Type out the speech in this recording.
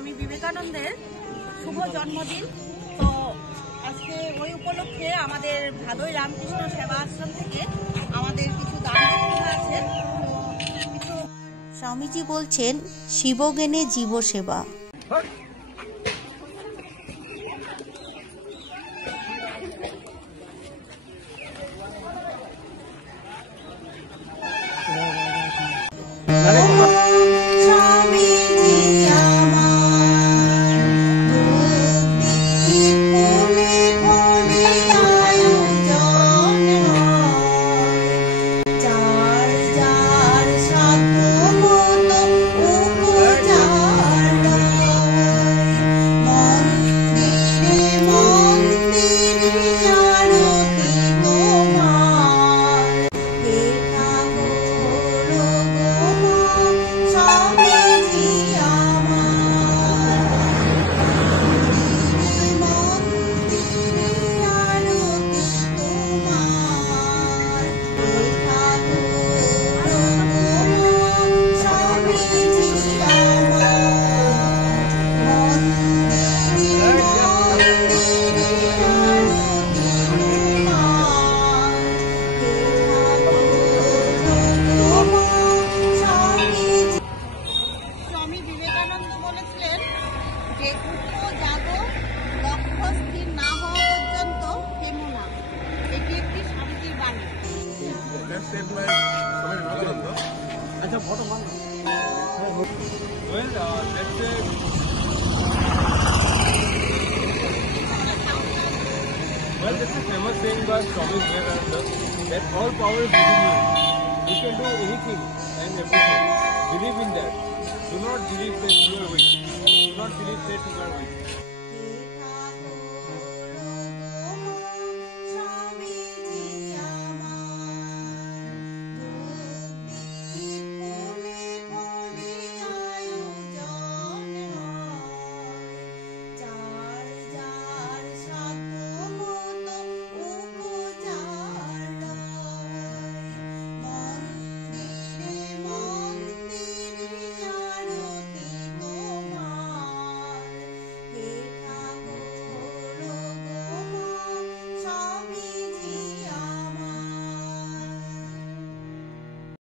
স্বামী বিবেকানন্দের শুভ জন্মদিন। তো আজকে ওই উপলক্ষে আমাদের ভাদই রামকৃষ্ণ সেবা আশ্রম থেকে আমাদের কিছু দান দক্ষিণা আছে। তো কিছু স্বামীজি বলছেন, শিবজ্ঞানে জীব সেবা। Well, that's a famous saying by Swami Vivekananda that all power is within you. You can do anything and everything. Believe in that. Do not believe that you are weak. Do not believe that you are weak.